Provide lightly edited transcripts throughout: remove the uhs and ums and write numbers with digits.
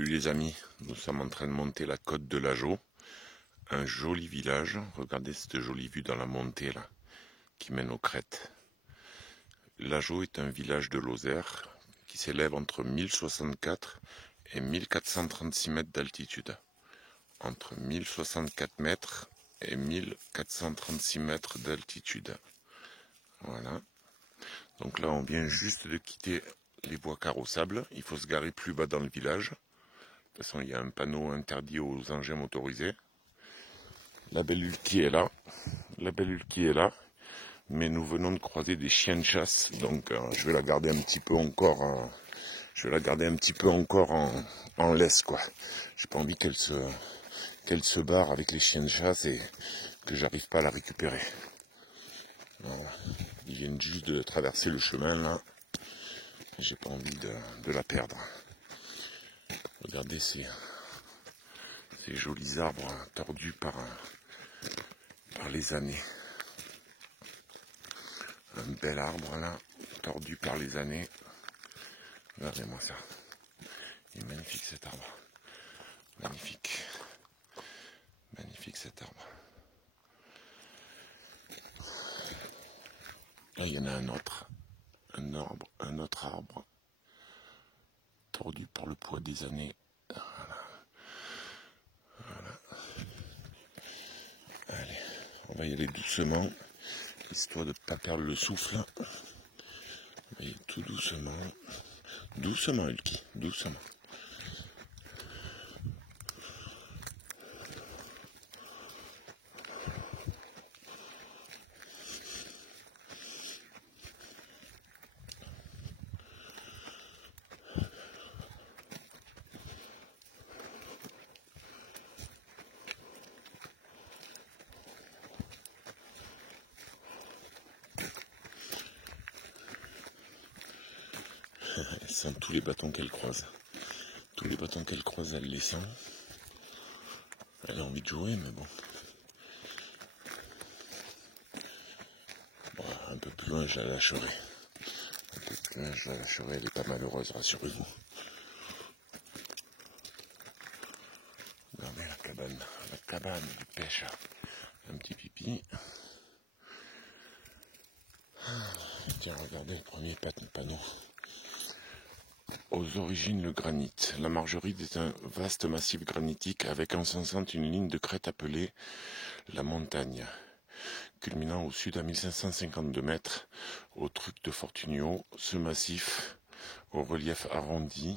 Salut les amis, nous sommes en train de monter la côte de l'Ageau, un joli village. Regardez cette jolie vue dans la montée là, qui mène aux crêtes. L'Ageau est un village de Lozère qui s'élève entre 1064 et 1436 mètres d'altitude. Entre 1064 mètres et 1436 mètres d'altitude. Voilà. Donc là on vient juste de quitter les voies carrossables, il faut se garer plus bas dans le village. De toute façon, il y a un panneau interdit aux engins motorisés. La belle Ulki est là. La belle Ulki est là. Mais nous venons de croiser des chiens de chasse. Donc, je vais la garder un petit peu encore. En laisse, quoi. J'ai pas envie qu'elle se barre avec les chiens de chasse et que j'arrive pas à la récupérer. Voilà. Ils viennent juste de traverser le chemin là. J'ai pas envie de la perdre. Regardez ces jolis arbres tordus par les années. Un bel arbre là, tordu par les années. Regardez-moi ça. Il est magnifique cet arbre. Magnifique. Magnifique cet arbre. Là il y en a un autre. Un autre arbre. Tordu par le poids des années. Voilà. Allez, on va y aller doucement, histoire de ne pas perdre le souffle. On va y aller tout doucement. Doucement, Ulki, doucement. Elle sent tous les bâtons qu'elle croise. Tous les bâtons qu'elle croise, elle les sent. Elle a envie de jouer, mais bon. Bon, un peu plus loin, je la lâcherai. Un peu plus loin, je la lâcherai. Elle n'est pas malheureuse, rassurez-vous. Regardez la cabane de pêche. Un petit pipi. Tiens, regardez le premier panneau. Aux origines, le granit. La Margeride est un vaste massif granitique avec en son centre une ligne de crête appelée la montagne, culminant au sud à 1552 mètres au truc de Fortunio. Ce massif, au relief arrondi,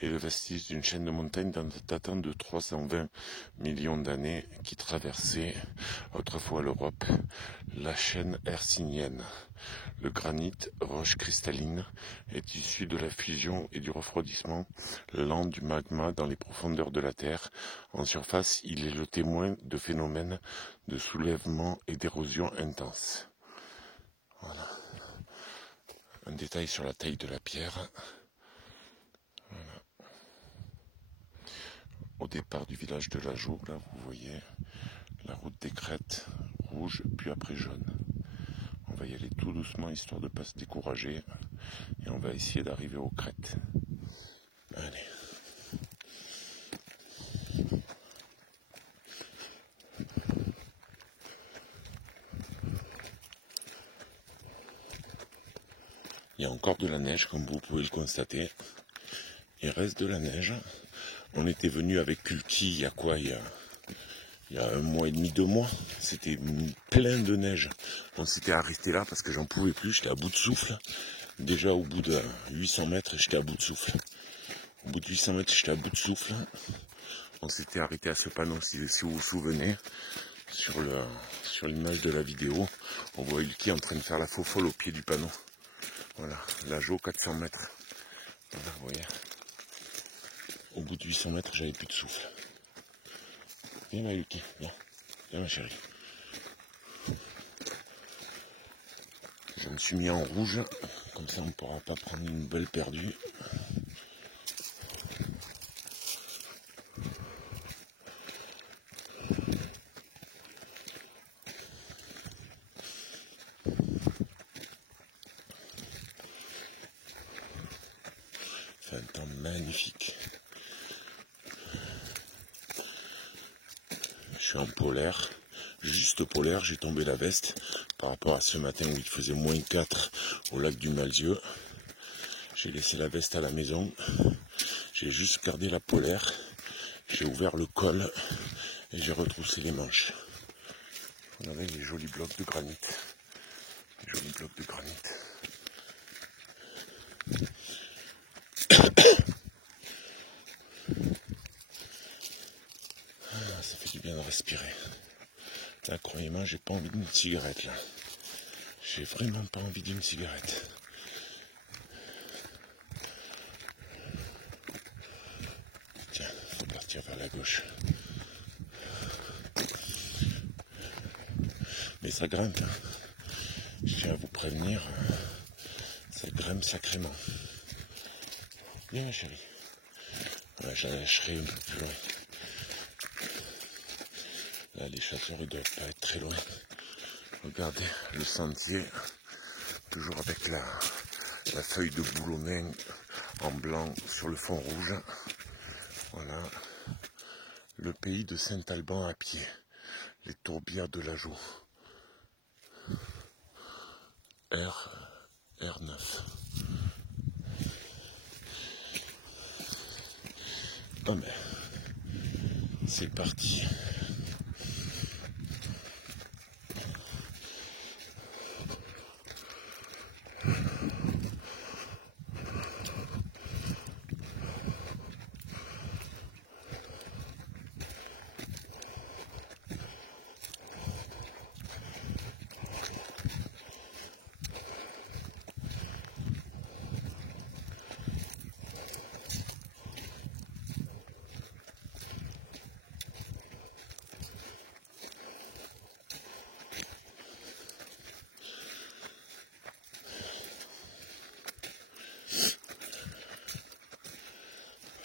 est le vestige d'une chaîne de montagnes datant de 320 millions d'années qui traversait autrefois l'Europe, la chaîne hercynienne. Le granit, roche cristalline, est issu de la fusion et du refroidissement lent du magma dans les profondeurs de la Terre. En surface, il est le témoin de phénomènes de soulèvement et d'érosion intenses. Voilà. Un détail sur la taille de la pierre. Voilà. Au départ du village de l'Ageau, là, vous voyez la route des crêtes, rouge, puis après jaune. On va y aller tout doucement, histoire de ne pas se décourager. Et on va essayer d'arriver aux crêtes. Allez. Il y a encore de la neige, comme vous pouvez le constater. Il reste de la neige. On était venu avec Ulki il y a quoi, il y a 1 mois et demi, 2 mois. C'était plein de neige. On s'était arrêté là parce que j'en pouvais plus. J'étais à bout de souffle. Déjà au bout de 800 mètres, j'étais à bout de souffle. Au bout de 800 mètres, j'étais à bout de souffle. On s'était arrêté à ce panneau, si vous vous souvenez, sur l'image de la vidéo. On voit Ulki en train de faire la faux folle au pied du panneau. Voilà, l'Ageau, 400 mètres. Voilà, vous voyez. Au bout de 800 mètres, j'avais plus de souffle. Viens ma Ulki, viens. Viens ma chérie. Je me suis mis en rouge, comme ça on ne pourra pas prendre une belle perdue. C'est un temps magnifique. suis en polaire, juste polaire, j'ai tombé la veste par rapport à ce matin où il faisait -4 au lac du Malzieu. J'ai laissé la veste à la maison, j'ai juste gardé la polaire, j'ai ouvert le col et j'ai retroussé les manches. Regardez les jolis blocs de granit. Les jolis blocs de granit. Ah, ça fait du bien de respirer. Là, croyez-moi, j'ai pas envie d'une cigarette là. J'ai vraiment pas envie d'une cigarette. Tiens, faut partir vers la gauche. Mais ça grimpe. Je tiens à vous prévenir, ça grimpe sacrément. Viens ma chérie. Ouais, j'en lâcherai un peu plus loin. Là, les chasseurs, ils doivent pas être très loin. Regardez le sentier, toujours avec la feuille de boulonnais en blanc sur le fond rouge. Voilà, le pays de Saint-Alban à pied, les tourbières de la Joux. R9. Ah ben, c'est parti.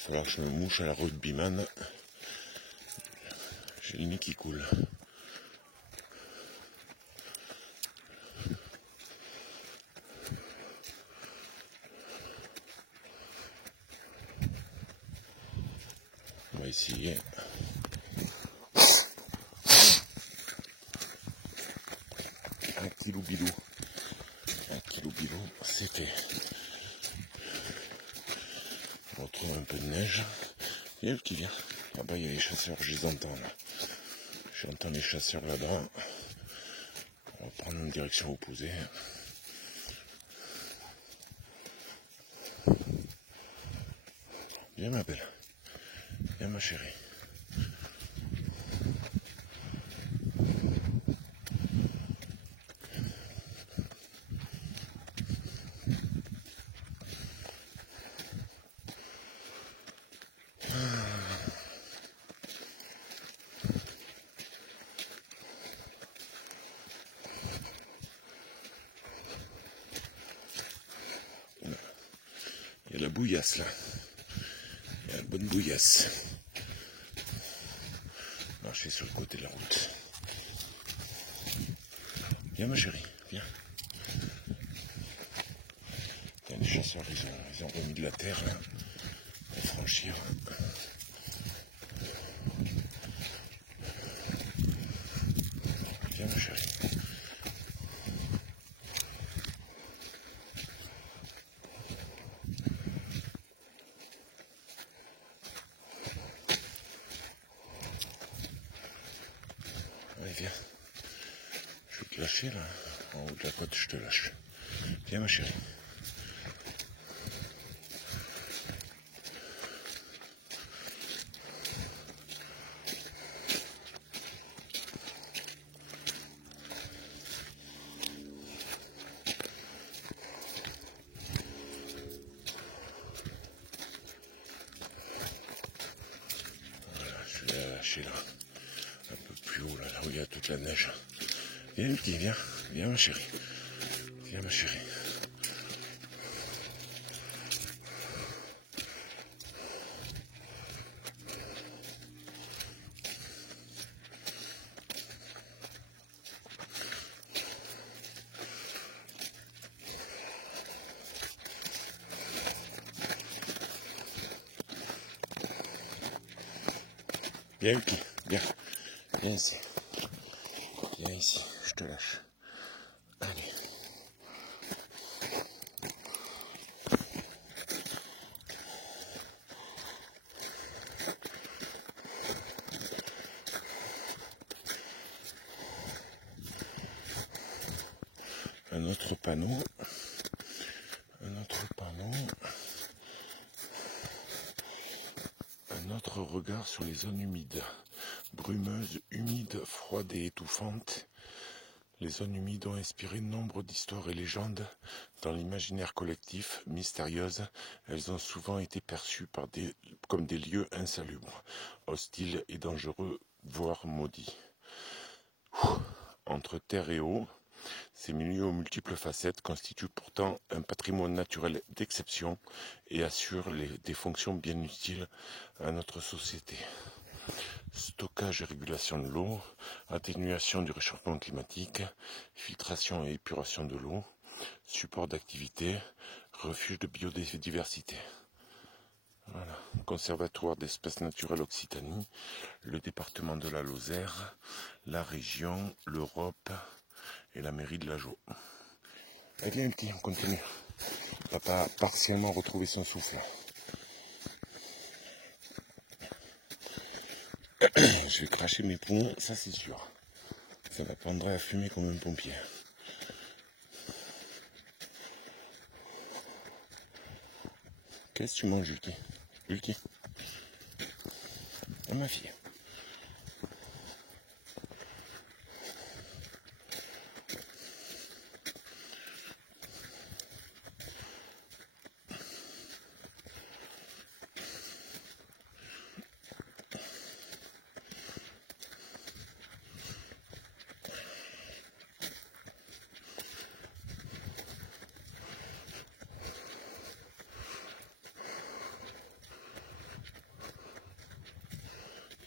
Il va falloir que je me mouche à la rugbyman. J'ai le nez qui coule. On va essayer. Un kilo bilou. Un kilo bilou, c'est fait. On retrouve un peu de neige. Il y a le qui vient. Là-bas, il y a les chasseurs, je les entends là. J'entends les chasseurs là-bas. On va prendre une direction opposée. Viens ma belle. Viens ma chérie. Il y a la bouillasse là. Il y a la bonne bouillasse. Marcher sur le côté de la route. Viens ma chérie, viens. Les chasseurs, ils ont remis de la terre là, pour franchir. Viens ma chérie. Allez, viens. Je vais te lâcher là. En haut de la côte, je te lâche. Viens ma chérie. Voilà, je vais la lâcher là. Un peu plus haut là, où il y a toute la neige. Viens Lucky, viens. Viens ma chérie. Viens ma chérie. Viens Lucky, viens. Viens ici. Viens ici, je te lâche. Allez. Un autre panneau. Un autre panneau. Un autre regard sur les zones humides. Brumeuses, humides, froides et étouffantes. Les zones humides ont inspiré nombre d'histoires et légendes. Dans l'imaginaire collectif, mystérieuses, elles ont souvent été perçues comme des lieux insalubres, hostiles et dangereux, voire maudits. Entre terre et eau, ces milieux aux multiples facettes constituent pourtant un patrimoine naturel d'exception et assurent des fonctions bien utiles à notre société. Stockage et régulation de l'eau, atténuation du réchauffement climatique, filtration et épuration de l'eau, support d'activité, refuge de biodiversité. Voilà. Conservatoire d'espèces naturelles Occitanie, le département de la Lozère, la région, l'Europe et la mairie de Lageau. Allez, un petit, on continue. Papa a partiellement retrouvé son souffle. Je vais cracher mes poumons, ça c'est sûr. Ça m'apprendrait à fumer comme un pompier. Qu'est-ce que tu manges, Ulti? Ulti? Oh ma fille.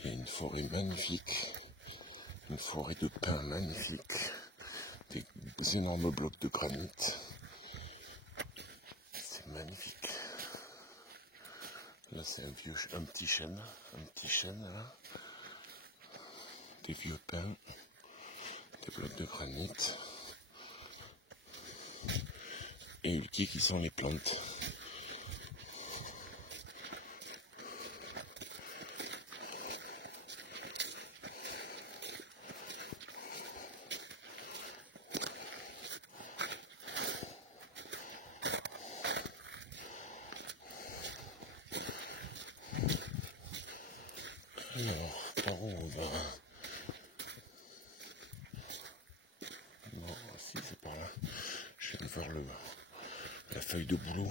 Il y a une forêt magnifique, une forêt de pins magnifique, des énormes blocs de granit. C'est magnifique. Là c'est un petit chêne là. Des vieux pins, des blocs de granit. Et Ulti qui sont les plantes. Alors, par où on va? Non, si c'est par là. Je viens de voir la feuille de boulot.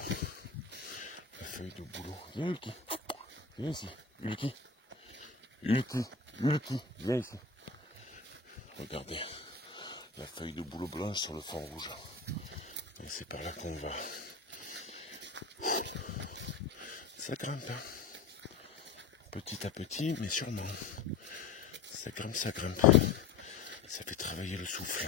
La feuille de boulot. Viens Ulti. Viens ici. Ulti. Ulti. Ulti. Viens ici. Regardez. La feuille de boulot blanche sur le fond rouge. Et c'est par là qu'on va. Ça grimpe, hein. Petit à petit, mais sûrement. Ça grimpe, ça grimpe. Ça fait travailler le souffle.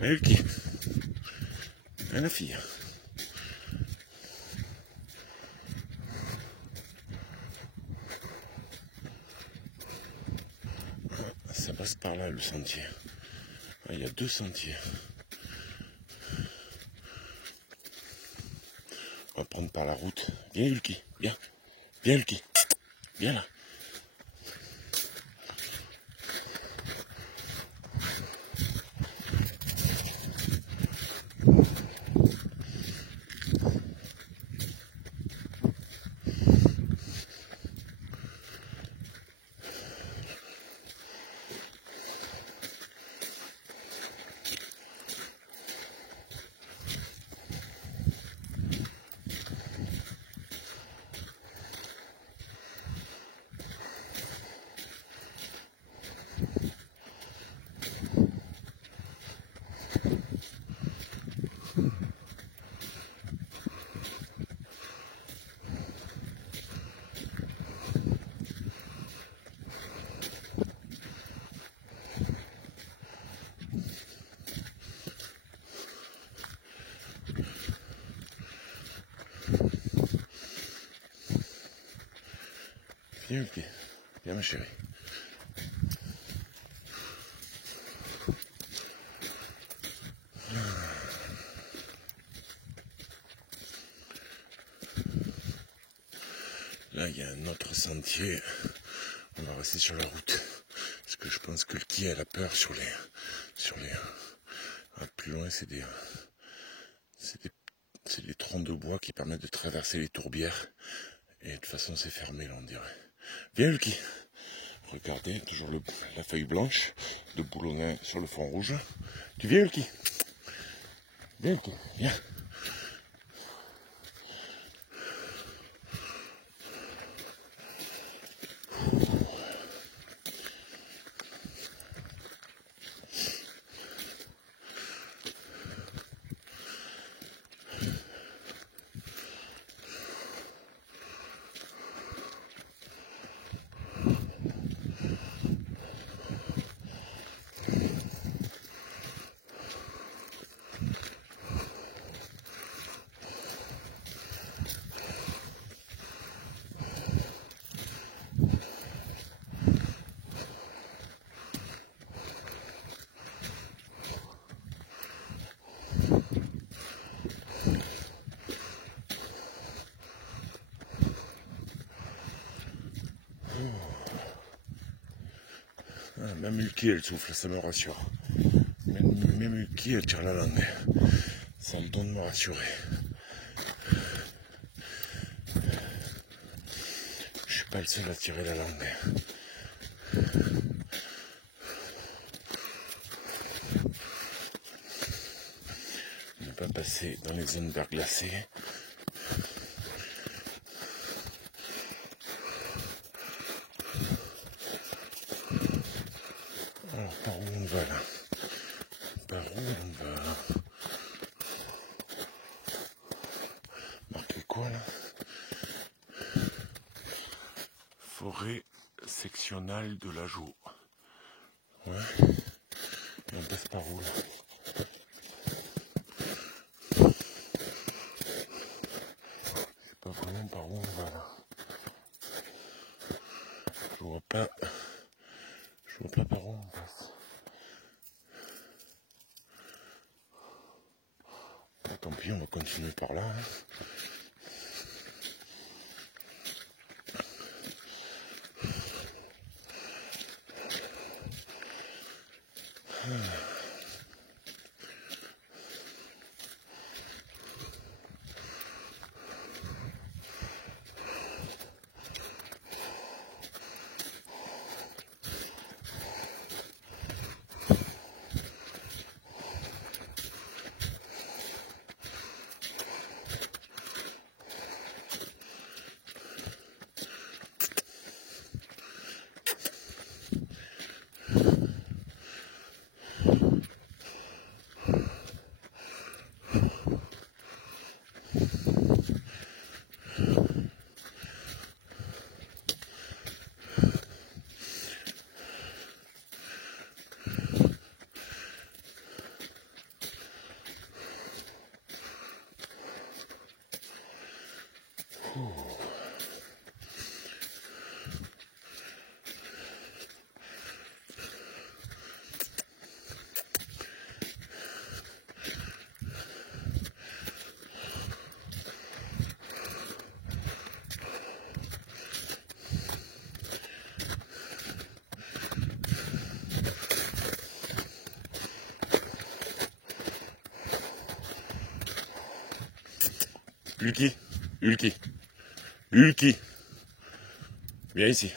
Allez, qui? La fille. Ça passe par là le sentier. Ah, il y a 2 sentiers. On va prendre par la route. Viens Ulki, viens. Viens Ulki. Viens là. Viens Hulky. Viens ma chérie. Là, il y a un autre sentier. On va rester sur la route. Parce que je pense que Hulky, elle a peur sur les... Ah, plus loin, c'est des troncs de bois qui permettent de traverser les tourbières. Et de toute façon, c'est fermé, là, on dirait. Viens, Hulky. Regardez, toujours la feuille blanche de boulonnais sur le fond rouge. Tu viens, Hulky? Viens, Hulky, viens. Ah, même Hulky, elle souffle, ça me rassure. Même Hulky, elle tire la langue. Ça a le don de me rassurer. Je suis pas le seul à tirer la langue. Ne pas passer dans les zones verglacées. Alors, par où on va là? Par où on va? Marqué quoi là? Forêt sectionnale de l'Ajoux. Ouais. Et on passe par où là? Je sais pas vraiment par où on va là. Je vois pas par où on passe. Tant pis, on va continuer par là. Hulky, Hulky, Hulky, viens ici.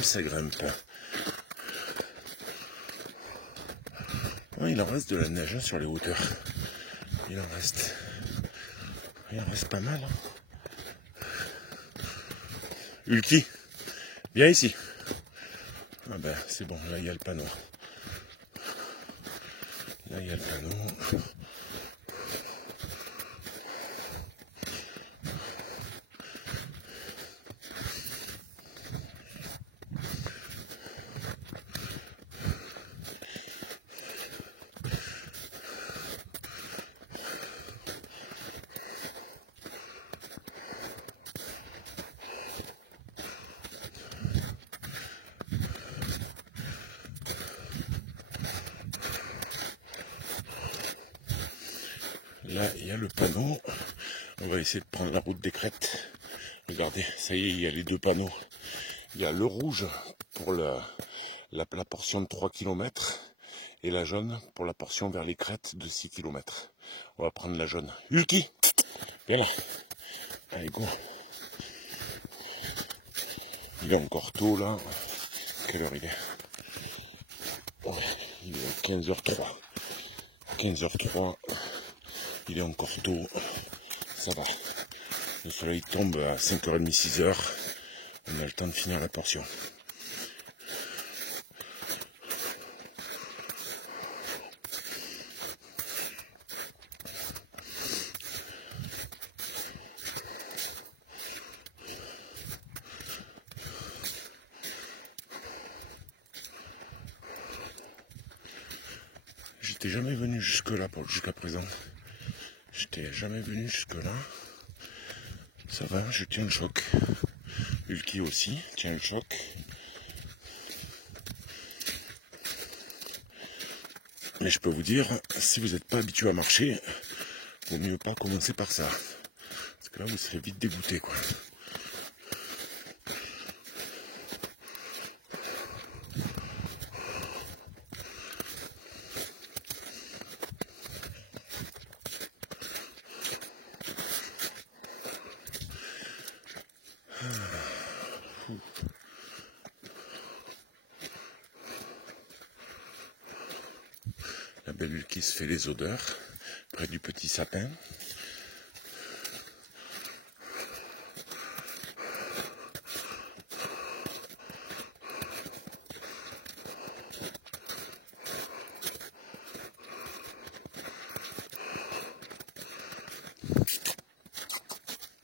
Ça grimpe. Oh, il en reste de la neige sur les hauteurs. Il en reste pas mal. Hulky, viens ici. Ah ben c'est bon, là il y a le panneau. Là il y a le panneau. là, il y a le panneau. On va essayer de prendre la route des crêtes. Regardez, ça y est, il y a les deux panneaux. Il y a le rouge pour la portion de 3 km et la jaune pour la portion vers les crêtes de 6 km. On va prendre la jaune. Hulky, viens là. Allez, go. Il est encore tôt là. Quelle heure il est? Ouais, il est 15h03. 15h03. Il est encore tôt. Ça va. Le soleil tombe à 5h30, 6h. On a le temps de finir la portion. J'étais jamais venu jusque là jusqu'à présent. J'étais jamais venu jusque là. Ça va, je tiens le choc. Hulky aussi tient le choc. Mais je peux vous dire, si vous n'êtes pas habitué à marcher, vaut mieux pas commencer par ça. Parce que là, vous serez vite dégoûté, quoi. La belle Hulky se fait les odeurs près du petit sapin.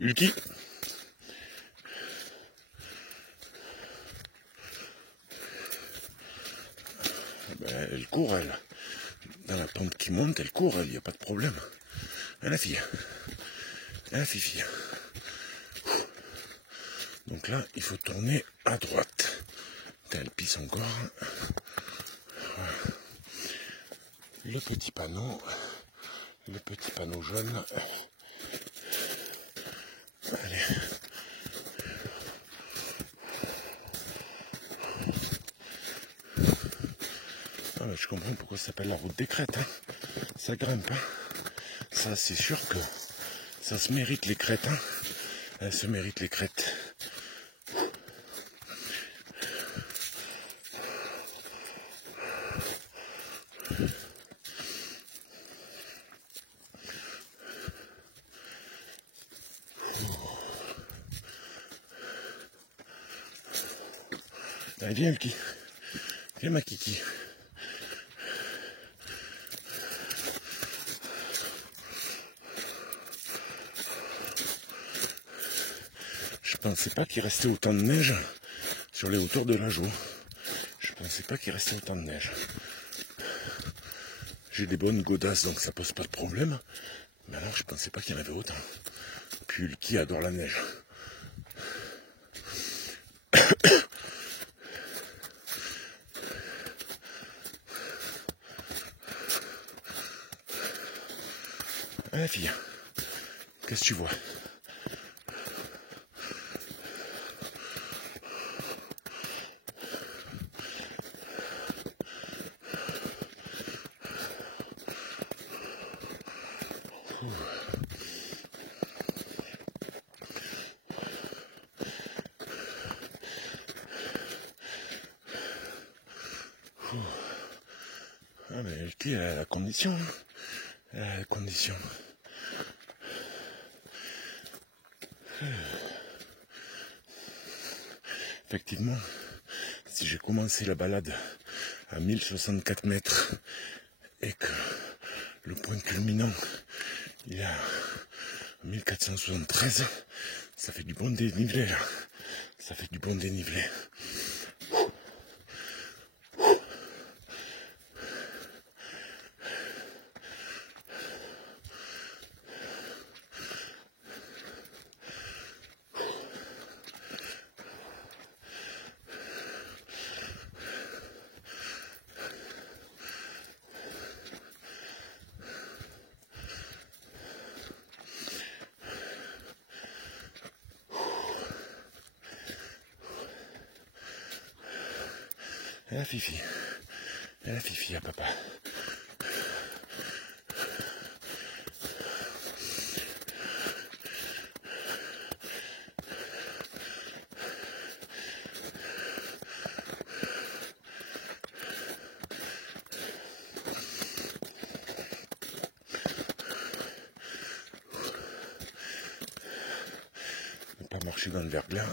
Hulky. Ben, elle court, elle. Dans la pente qui monte, elle court, il n'y a pas de problème. À la fille. À la fifi. Donc là, il faut tourner à droite. Elle pisse encore. Voilà. Le petit panneau jaune. Allez. Ah, je comprends pourquoi ça s'appelle la route des crêtes. Hein. Ça grimpe. Hein. Ça, c'est sûr que ça se mérite les crêtes. Hein. Elle se mérite les crêtes. Allez, viens, Hulky. Viens, ma kiki. Je pensais pas qu'il restait autant de neige sur les hauteurs de la Joux. Je pensais pas qu'il restait autant de neige. J'ai des bonnes godasses, donc ça pose pas de problème. Mais alors, je pensais pas qu'il y en avait autant. Puis Hulky adore la neige. Allez, fille, qu'est-ce que tu vois? Ah, mais Hulky, elle a la condition. Elle a la condition. Effectivement, si j'ai commencé la balade à 1064 mètres et que le point culminant il est à 1473, ça fait du bon dénivelé là. Ça fait du bon dénivelé. Et la Fifi. Et la Fifi à papa. Ne pas marcher dans le verglas.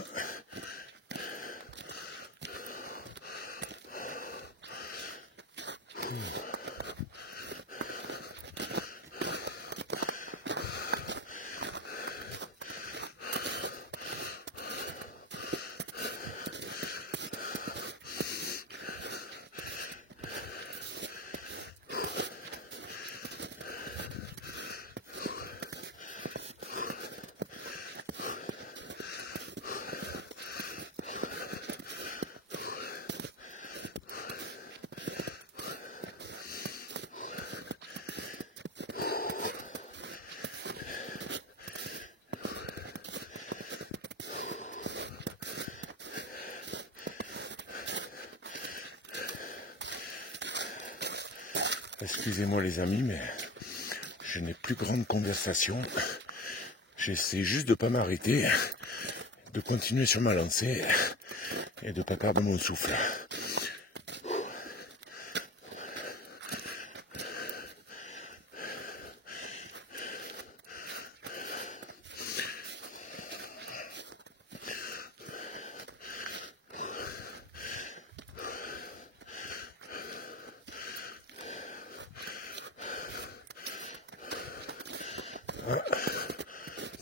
Excusez-moi les amis, mais je n'ai plus grande conversation. J'essaie juste de ne pas m'arrêter, de continuer sur ma lancée et de ne pas perdre mon souffle.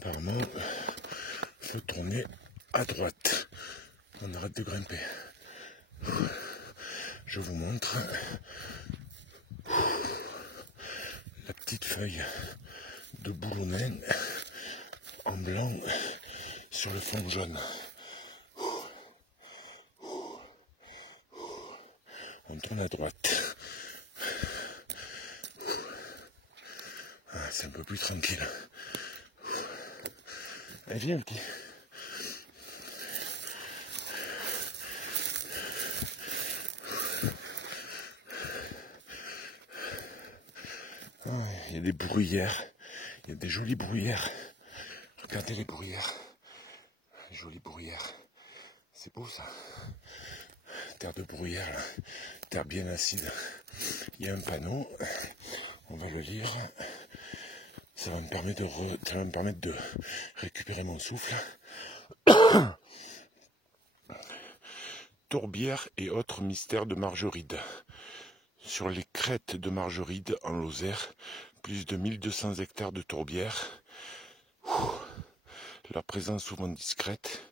Apparemment, il faut tourner à droite. On arrête de grimper. Je vous montre la petite feuille de boulonnais en blanc sur le fond jaune. On tourne à droite. Ah, c'est un peu plus tranquille. Allez, viens, le petit. Oh, il y a des bruyères. Il y a des jolies bruyères. Regardez les bruyères. Les jolies bruyères. C'est beau ça. Terre de bruyère, là. Terre bien acide. Il y a un panneau. On va le lire. Ça va me permettre de récupérer mon souffle. Tourbière et autres mystères de Margeride. Sur les crêtes de Margeride, en Lozère, plus de 1200 hectares de tourbières. Leur présence souvent discrète,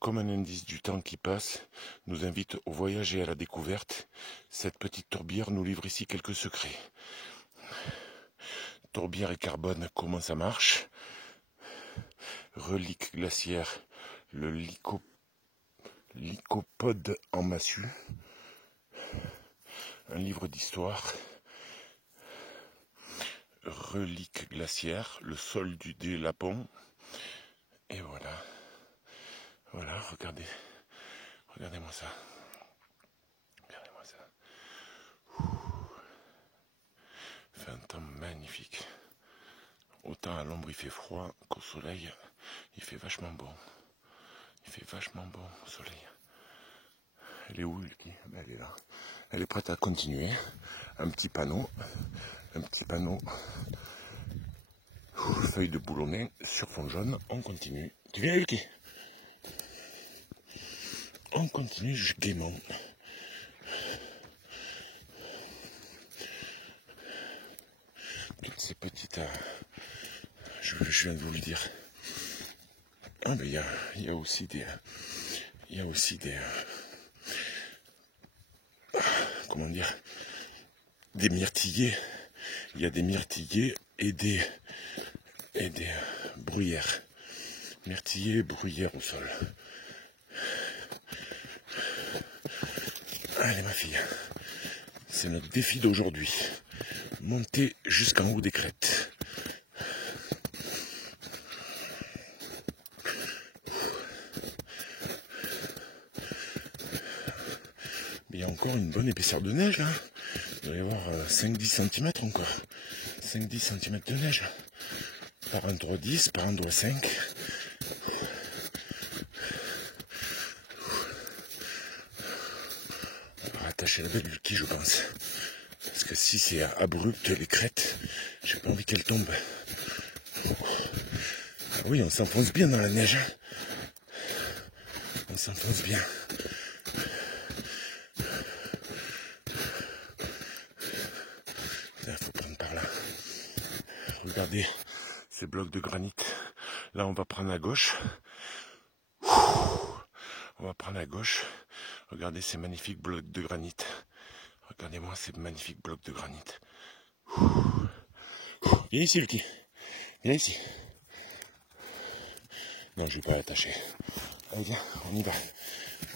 comme un indice du temps qui passe, nous invite au voyage et à la découverte. Cette petite tourbière nous livre ici quelques secrets. Tourbière et carbone, comment ça marche? Relique glaciaire, le lycopode en massue. Un livre d'histoire. Relique glaciaire, le sol des Lapons. Et voilà. Voilà, regardez-moi ça. Regardez-moi ça. Il fait un temps magnifique. Autant à l'ombre il fait froid qu'au soleil, il fait vachement bon. Il fait vachement bon au soleil. Elle est où, Ulki? Elle est là. Elle est prête à continuer. Un petit panneau. Feuille de boulonnais sur fond jaune. On continue. Tu viens, Ulki? On continue gaiement. Toutes ces petites... je viens de vous le dire. Ah ben il y a aussi des... comment dire? Des myrtillers. Il y a des myrtillers et des bruyères. Myrtillers et bruyères au sol. Allez ma fille, c'est notre défi d'aujourd'hui. Monter jusqu'en haut des crêtes. Bien, encore une bonne épaisseur de neige là. Il doit y avoir 5-10 cm encore. 5-10 cm de neige. Par endroit 10, par endroit 5. On va rattacher la belle Ulki, je pense. Parce que si c'est abrupt, les crêtes, j'ai pas envie qu'elles tombent. Ah oui, on s'enfonce bien dans la neige. On s'enfonce bien. Il faut prendre par là. Regardez ces blocs de granit. Là, on va prendre à gauche. On va prendre à gauche. Regardez ces magnifiques blocs de granit. Regardez-moi ces magnifiques blocs de granit. Viens ici, Lucky. Viens ici. Non, je vais pas l'attacher. Allez, viens, on y va.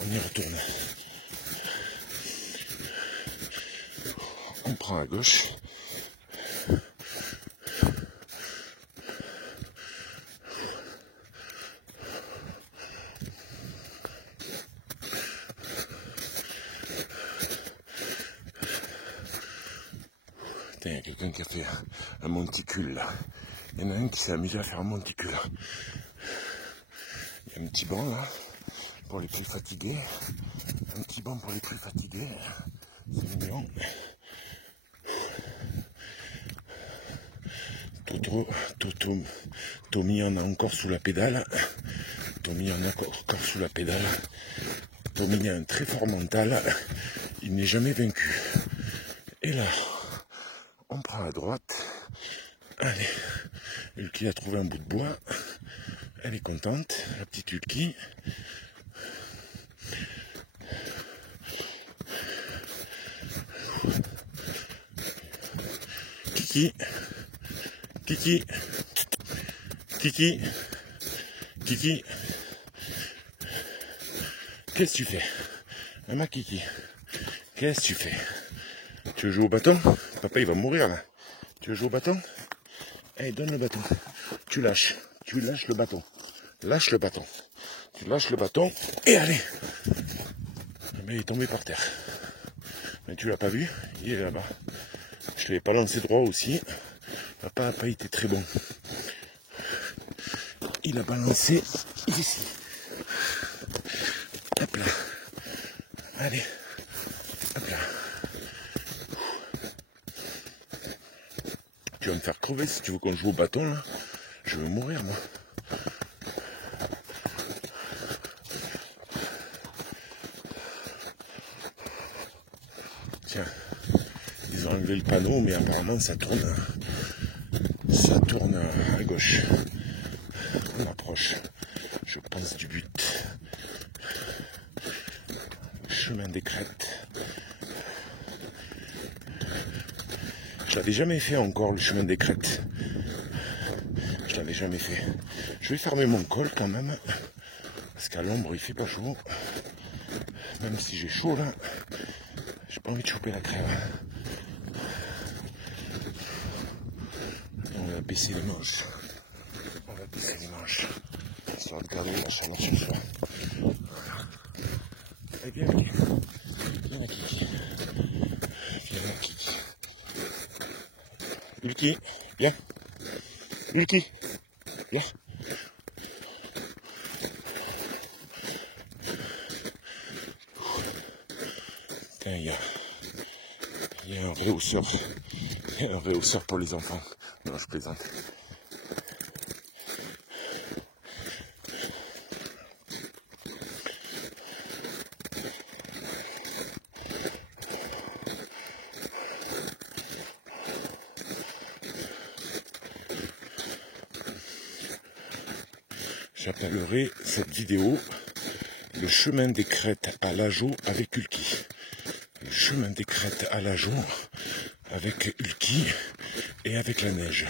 On y retourne. On prend à gauche. Il y a quelqu'un qui a fait un monticule là. Il y en a un qui s'est amusé à faire un monticule. Il y a un petit banc là, pour les plus fatigués. Un petit banc pour les plus fatigués. C'est mignon. Tommy en a encore sous la pédale. Tommy en a encore sous la pédale. Tommy a un très fort mental. Il n'est jamais vaincu. Et là, on prend à droite. Allez, Ulki a trouvé un bout de bois. Elle est contente, la petite Ulki. Kiki, Kiki, Kiki, Kiki. Qu'est-ce que tu fais? Maman Kiki, qu'est-ce que tu fais? Tu veux jouer au bâton? Papa il va mourir là. Tu veux jouer au bâton? Allez, donne le bâton. Tu lâches le bâton. Lâche le bâton. Tu lâches le bâton et allez. Mais il est tombé par terre. Mais tu l'as pas vu? Il est là-bas. Je ne l'ai pas lancé droit aussi. Papa n'a pas été très bon. Il a balancé ici. Hop là. Allez. Hop là. Tu vas me faire crever si tu veux qu'on joue au bâton là. Je vais mourir moi. Tiens. Ils ont enlevé le panneau mais apparemment ça tourne à gauche. On approche. Je pense du but. Chemin des crêtes. Je l'avais jamais fait encore le chemin des crêtes. Je l'avais jamais fait. Je vais fermer mon col quand même. Parce qu'à l'ombre il fait pas chaud. Même si j'ai chaud là. J'ai pas envie de choper la crève. On va baisser les manches. On va baisser les manches. Histoire de garder la chaleur sur soi. Eh bien, viens là, Kiki. Viens là, Kiki. Ulki, viens. Ulki, viens. Il y a un réhausseur. Il y a un réhausseur pour les enfants. Non, je plaisante. J'appellerai cette vidéo le chemin des crêtes à l'Ajo avec Ulki. Le chemin des crêtes à l'Ajo avec Ulki et avec la neige.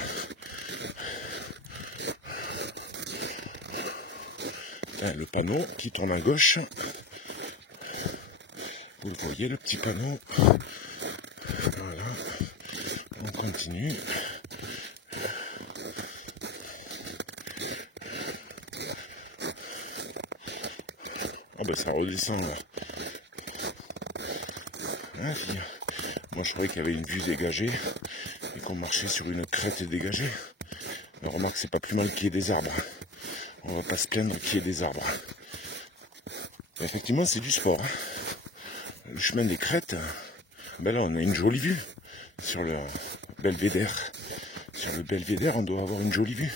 Le panneau qui tourne à gauche. Vous le voyez, le petit panneau. Voilà. On continue. Ah ben ça redescend là. Voilà, moi je croyais qu'il y avait une vue dégagée et qu'on marchait sur une crête dégagée. Mais remarque, c'est pas plus mal qu'il y ait des arbres. On va pas se plaindre qu'il y ait des arbres. Mais effectivement, c'est du sport. Le chemin des crêtes, ben là on a une jolie vue sur le belvédère. Sur le belvédère, on doit avoir une jolie vue.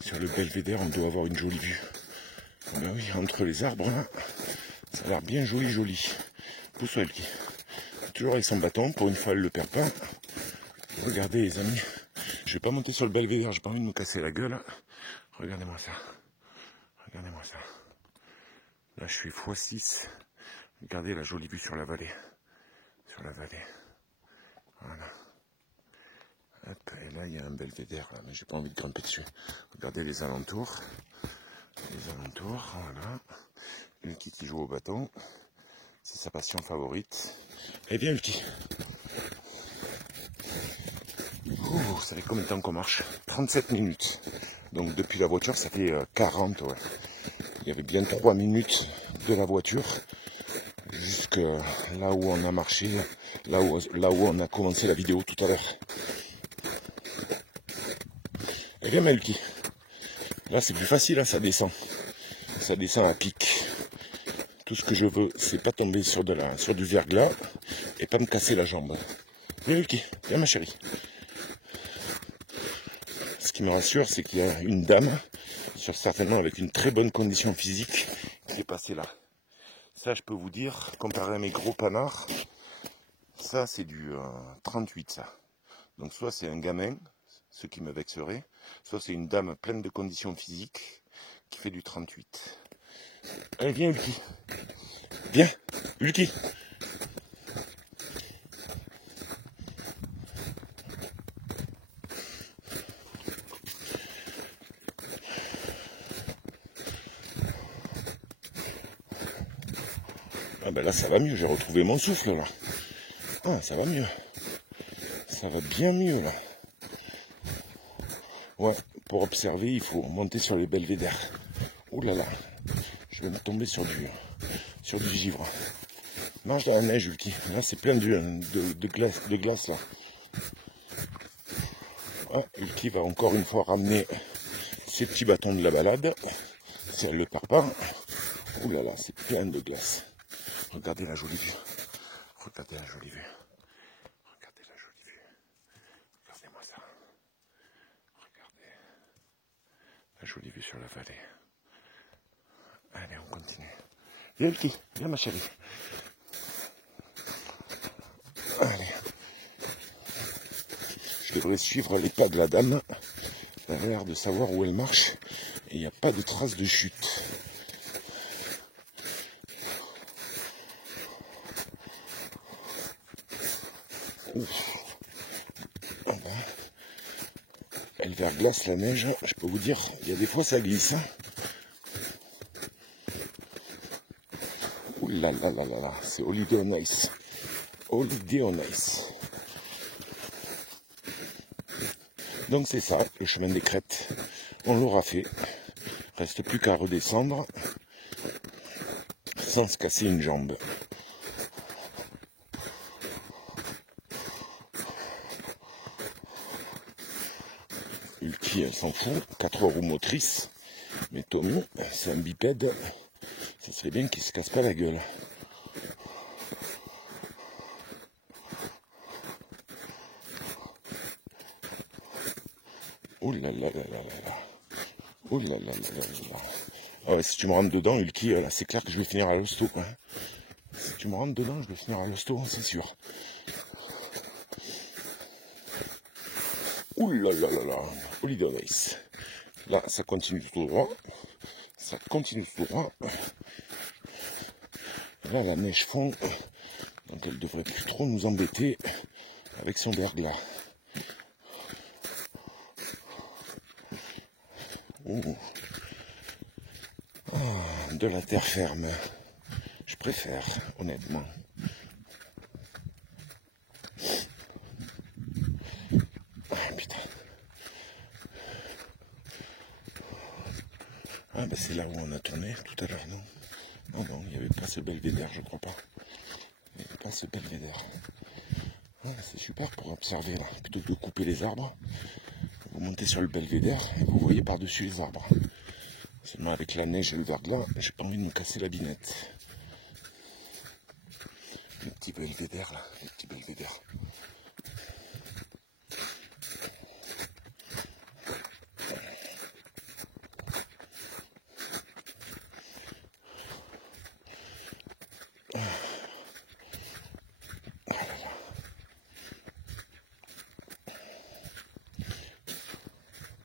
Sur le belvédère, on doit avoir une jolie vue. Ben oui, entre les arbres, là, ça a l'air bien joli. Pousse-toi, Elki. Toujours avec son bâton, pour une fois, elle ne le perd pas. Regardez, les amis. Je vais pas monter sur le belvédère, j'ai pas envie de me casser la gueule. Regardez-moi ça. Regardez-moi ça. Là, je suis x6. Regardez la jolie vue sur la vallée. Sur la vallée. Voilà. Hop, et là, il y a un belvédère, là, mais j'ai pas envie de grimper dessus. Regardez les alentours. Les alentours, voilà. Ulki qui joue au bâton. C'est sa passion favorite. Eh bien, Ulki. Ouh, ça fait combien de temps qu'on marche? 37 minutes. Donc depuis la voiture, ça fait 40, ouais. Il y avait bien 3 minutes de la voiture jusque là où on a marché, là où on a commencé la vidéo tout à l'heure. Eh bien, Melky, là c'est plus facile, hein, ça descend. Ça descend à pic. Tout ce que je veux, c'est pas tomber sur du verglas et pas me casser la jambe. Viens, Melky, viens, ma chérie. Ce qui me rassure, c'est qu'il y a une dame, certainement avec une très bonne condition physique, qui est passée là. Ça, je peux vous dire, comparé à mes gros panards, ça, c'est du 38, ça. Donc, soit c'est un gamin, ce qui me vexerait, soit c'est une dame pleine de conditions physiques qui fait du 38. Allez, viens, Ulki. Viens, Ulki. Ah ben là, ça va mieux, j'ai retrouvé mon souffle, là. Ah, ça va mieux. Ça va bien mieux, là. Ouais, pour observer, il faut monter sur les belvédères. Ouh là là, je vais me tomber sur du givre. Marche dans la neige, Ulki. Là, c'est plein de glace, là. Ah, Ulki va encore une fois ramener ses petits bâtons de la balade. Si elle le perd pas. Ouh là là, c'est plein de glace. Regardez la jolie vue. Regardez la jolie vue. Regardez la jolie vue. Regardez-moi ça. Regardez la jolie vue sur la vallée. Allez, on continue. Viens, Ulki. Viens, ma chérie. Allez. Je devrais suivre les pas de la dame. Elle a l'air de savoir où elle marche. Et il n'y a pas de traces de chute. Elle verglace la neige, je peux vous dire, il y a des fois ça glisse. Hein. Ouh là là là là là, c'est Holiday on Ice. Holiday on Ice. Donc c'est ça, le chemin des crêtes. On l'aura fait. Reste plus qu'à redescendre sans se casser une jambe. Ulki, elle s'en fout. 4 roues motrices. Mais Tommy, c'est un bipède. Ça serait bien qu'il se casse pas la gueule. Oh là là là là là là. Oh là là là là là. Ah ouais, si tu me rentres dedans, Ulki, là, c'est clair que je vais finir à l'hosto. Hein. Si tu me rentres dedans, je vais finir à l'hosto, c'est sûr. Ouh là là là là. Holiday on Ice. Là, ça continue tout droit. Ça continue tout droit. Là, la neige fond. Donc, elle devrait plus trop nous embêter avec son verglas. Ouh. Oh, de la terre ferme. Je préfère, honnêtement. Ah, putain. Ah, ben c'est là où on a tourné tout à l'heure, non? Oh non, il n'y avait pas ce belvédère, je crois pas. Il n'y avait pas ce belvédère. Ouais, c'est super pour observer là. Plutôt que de couper les arbres, vous montez sur le belvédère et vous voyez par-dessus les arbres. Seulement avec la neige et le verglas, j'ai pas envie de me casser la binette. Le petit belvédère là, le petit belvédère.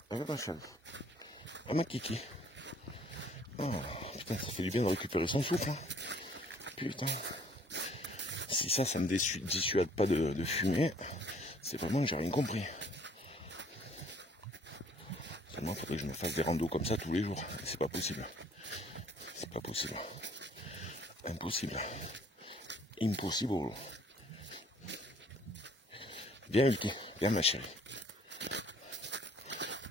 Regarde un cheval. Ah ma kiki. Oh, putain, ça fait du bien de récupérer son souffle. Hein. Putain. Si ça me dissuade pas de fumer, c'est vraiment que j'ai rien compris. Seulement, il faudrait que je me fasse des randos comme ça tous les jours. C'est pas possible. C'est pas possible. Impossible. Impossible. Viens, Ulti. Viens, ma chérie.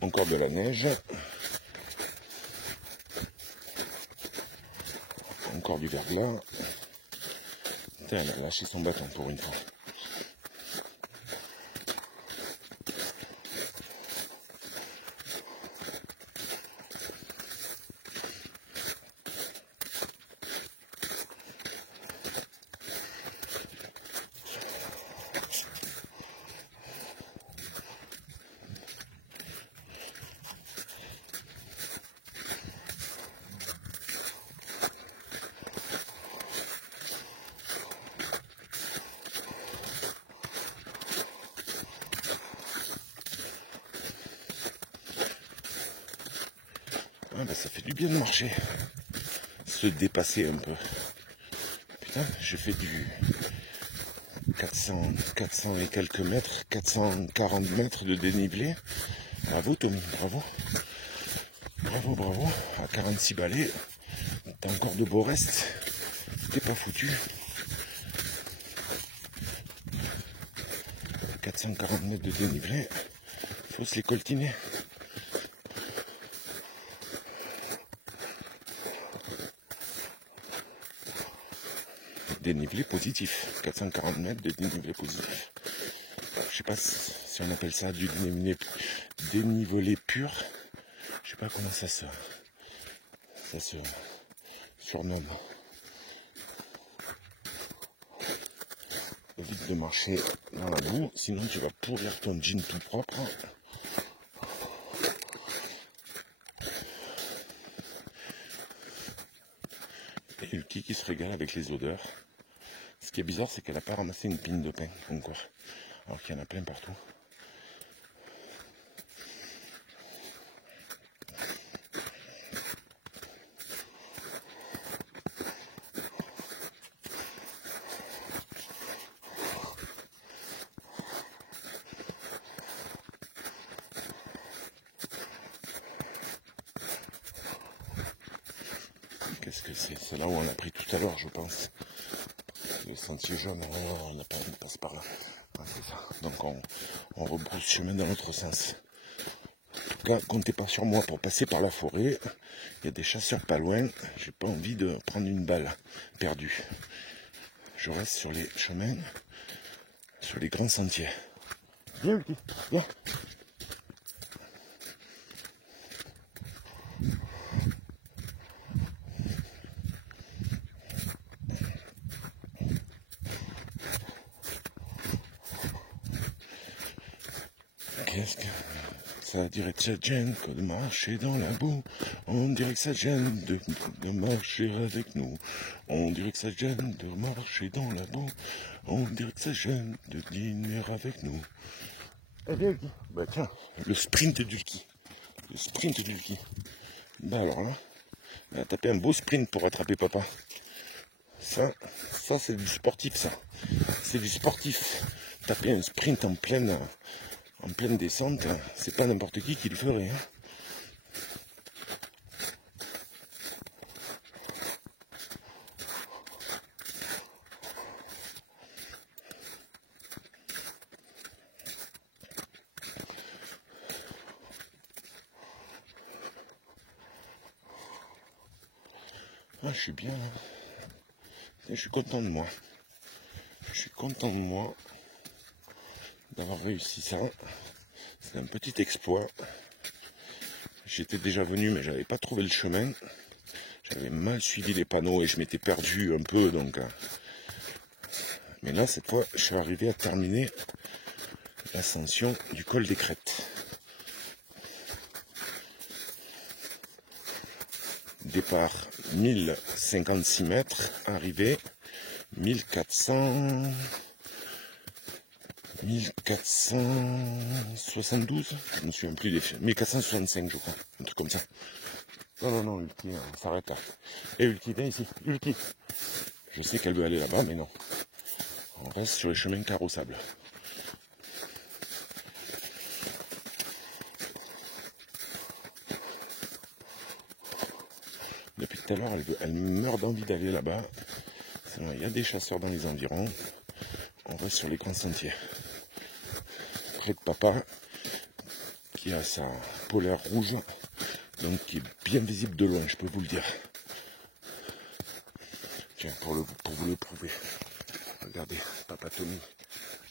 Encore de la neige. Encore du verglas. Putain, elle a lâché son bâton pour une fois. Ah bah ça fait du bien de marcher, se dépasser un peu. Putain, j'ai fait du 400 et quelques mètres, 440 mètres de dénivelé. Bravo Tommy, bravo. Bravo, bravo. À 46 balais, t'as encore de beaux restes. T'es pas foutu. 440 mètres de dénivelé, faut se les coltiner. Dénivelé positif, 440 mètres de dénivelé positif. Je sais pas si on appelle ça du dénivelé pur. Je sais pas comment ça se surnomme. Évite de marcher dans la boue, sinon tu vas pourrir ton jean tout propre. Et Ulti qui se régale avec les odeurs. Ce qui est bizarre, c'est qu'elle n'a pas ramassé une pine de pain encore, alors qu'il y en a plein partout. Qu'est-ce que c'est? C'est là où on a pris tout à l'heure, je pense. Le sentier jaune, on n'a pas envie de passer par là. Ah, c'est ça. Donc on rebrousse chemin dans l'autre sens. En tout cas, comptez pas sur moi pour passer par la forêt. Il y a des chasseurs pas loin. J'ai pas envie de prendre une balle perdue. Je reste sur les chemins, sur les grands sentiers. Viens, viens. Qu'est-ce que ça dirait que ça gêne que de marcher dans la boue? On dirait que ça gêne de marcher avec nous. On dirait que ça gêne de marcher dans la boue. On dirait que ça gêne de dîner avec nous. Eh bien, bah tiens, le sprint d'Ulki. Le sprint d'Ulki. Bah alors là, elle a tapé un beau sprint pour attraper papa. Ça c'est du sportif ça. C'est du sportif. Taper un sprint en pleine descente, c'est pas n'importe qui le ferait. Hein. Ah, Ah, je suis bien là. Je suis content de moi. Je suis content de moi d'avoir réussi ça. C'est un petit exploit. J'étais déjà venu, mais j'avais pas trouvé le chemin. J'avais mal suivi les panneaux et je m'étais perdu un peu. Donc, mais là, cette fois, je suis arrivé à terminer l'ascension du col des Crêtes. Départ 1056 mètres, arrivée 1472, je me souviens plus des 1465 je crois, un truc comme ça. Non, Ulki, on s'arrête là. Et Ulki, viens ici, Ulki. Je sais qu'elle veut aller là-bas, mais non. On reste sur les chemins carrossables. Depuis tout à l'heure, elle meurt d'envie d'aller là-bas. Il y a des chasseurs dans les environs. On reste sur les grands sentiers. Près de papa, qui a sa polaire rouge, donc qui est bien visible de loin, je peux vous le dire. Tiens, pour vous le prouver. Regardez, papa Tommy,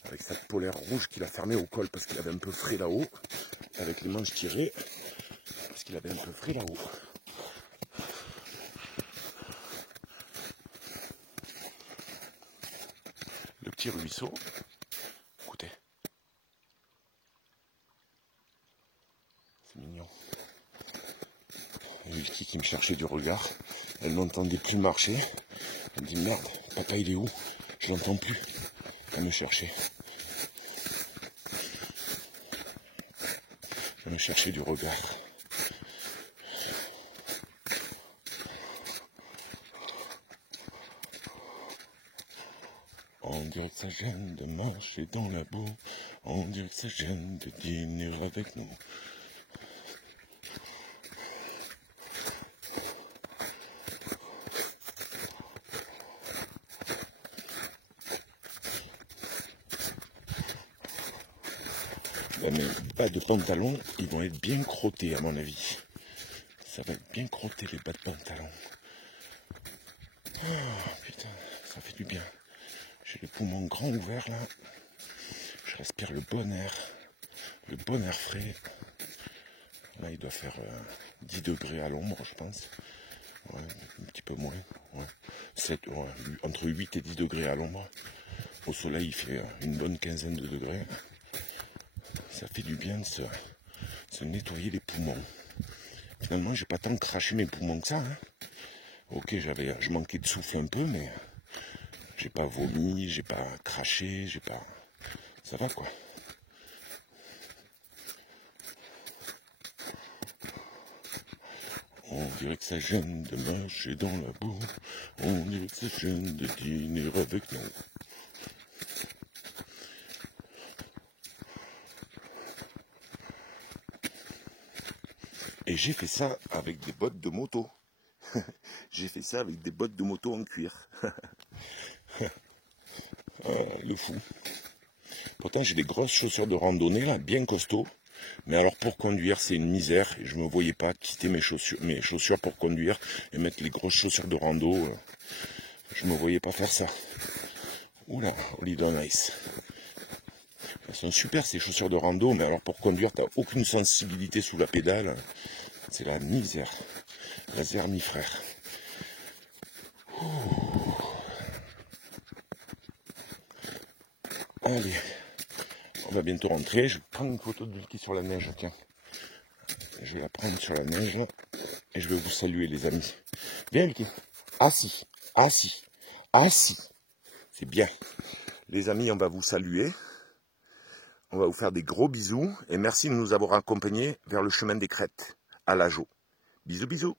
avec sa polaire rouge qu'il a fermée au col parce qu'il avait un peu frais là-haut, avec les manches tirées, parce qu'il avait un peu frais là-haut. Le petit ruisseau, écoutez, c'est mignon. Ulki qui me cherchait du regard, elle n'entendait plus marcher, elle me dit merde, papa il est où? Je l'entends plus, elle me cherchait. Elle me cherchait du regard. On dirait que ça gêne de marcher dans la boue, on dirait que ça gêne de dîner avec nous. Mes bas de pantalon, ils vont être bien crottés à mon avis. Ça va être bien crotté les bas de pantalon. Oh putain, ça fait du bien. J'ai les poumons grands ouverts là. Je respire le bon air frais. Là il doit faire 10 degrés à l'ombre je pense. Ouais, un petit peu moins. Ouais. 7, ouais, entre 8 et 10 degrés à l'ombre. Au soleil il fait une bonne quinzaine de degrés. Ça fait du bien de se nettoyer les poumons. Finalement, j'ai pas tant craché mes poumons que ça. Hein. Ok, je manquais de souffle un peu, mais j'ai pas vomi, j'ai pas craché, j'ai pas... Ça va quoi. On dirait que ça gêne de marcher dans la boue. On dirait que ça gêne de dîner avec nous. Et j'ai fait ça avec des bottes de moto. J'ai fait ça avec des bottes de moto en cuir. Le fou. Pourtant j'ai des grosses chaussures de randonnée là, bien costauds. Mais alors pour conduire c'est une misère. Je ne me voyais pas quitter mes chaussures pour conduire et mettre les grosses chaussures de rando. Je ne me voyais pas faire ça. Oula, Lidon Ice. Elles sont super ces chaussures de rando, mais alors pour conduire t'as aucune sensibilité sous la pédale. C'est la misère. La zernifrère. Allez, on va bientôt rentrer. Je vais prendre une photo de Ulki sur la neige, tiens. Je vais la prendre sur la neige et je vais vous saluer les amis. Viens Ulki. Assis, assis, assis. C'est bien. Les amis, on va vous saluer. On va vous faire des gros bisous et merci de nous avoir accompagnés vers le chemin des Crêtes, à Lageau. Bisous, bisous.